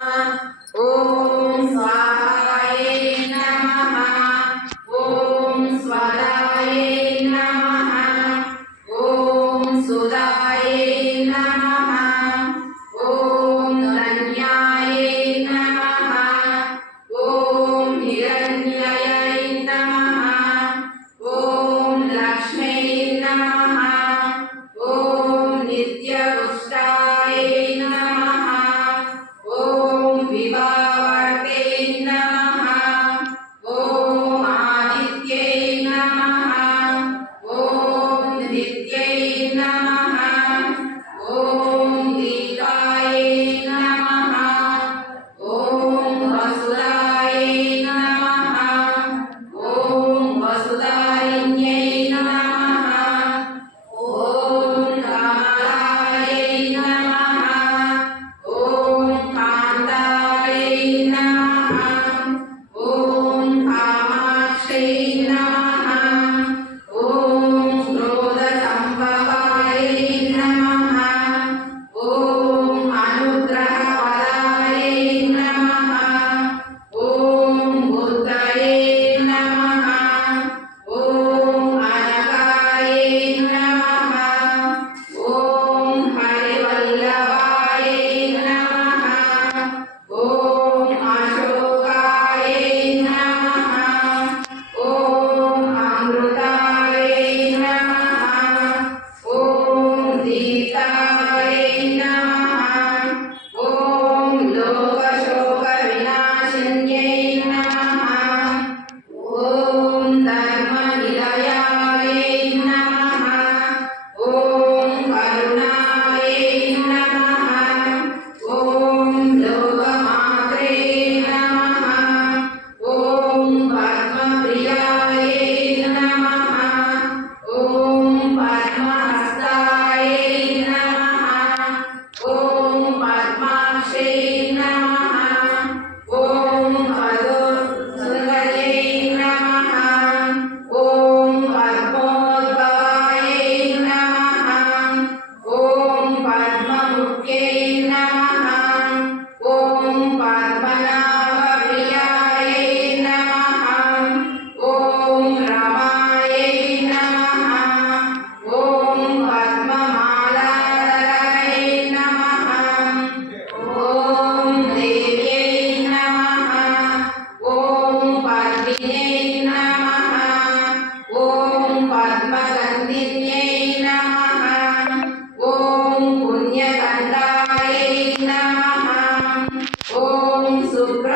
ఓం స్వాహాయ నమః ఓం స్వరాయ నమః ఓం సుదాయ నమః ఓం ధన్యాయ నమః ఓం హిరణ్యాయ నమః ఓం లక్ష్మీ నమః ఓం నిత్యపుష్టాయ నమః ఓం విభావర్తే నమః ఓం ఆదిత్యై నమః ఓం నిత్యై నమః ఓం గీతాయ నమః ఓం వసుదాయ నమః ఓం వసుదాయిన్యై నమః ఓం కామాయ నమః ఓం కాంతాయ నమః ఓం కామాక్షై నమః ఓం క్రోధసంభవాయ నమః ఓం అనుగ్రహపదాయ నమః ఓం బుద్ధయే నమః ఓం అనగాయ నమః ఓం హరివల్లభాయ నమః ఓం అశోకాయ నమః ఓం అమృతాయ నమః ఓం దీప్తాయ నమః ఓం లోకశోక వినాశిన్యై నమః ఓం ధర్మనిలయాయ నమః ఓం కరుణాయ నమః ఓం లోకమాత్రే నమః ఓం పద్మప్రియాయ నమః ఓం పద్మహస్తాయ నమః ఓం పద్మాక్షై నమః ఓం పదోసుందర్యై నమః ఓం పద్మోద్భవాయ నమః ఓం పద్మముఖ్యై నమః ఓం పద్మనాభప్రియాయ నమః ఓం రమాయ నమః ఓం పద్మమాలాధరాయ నమః ఓం దేవ్యై నమః ఓం పద్మిన్యై నమః ఓం పద్మగంధిన్యై నమః ఓం పుణ్యకంఠాయ నమః ఓం శుభ్ర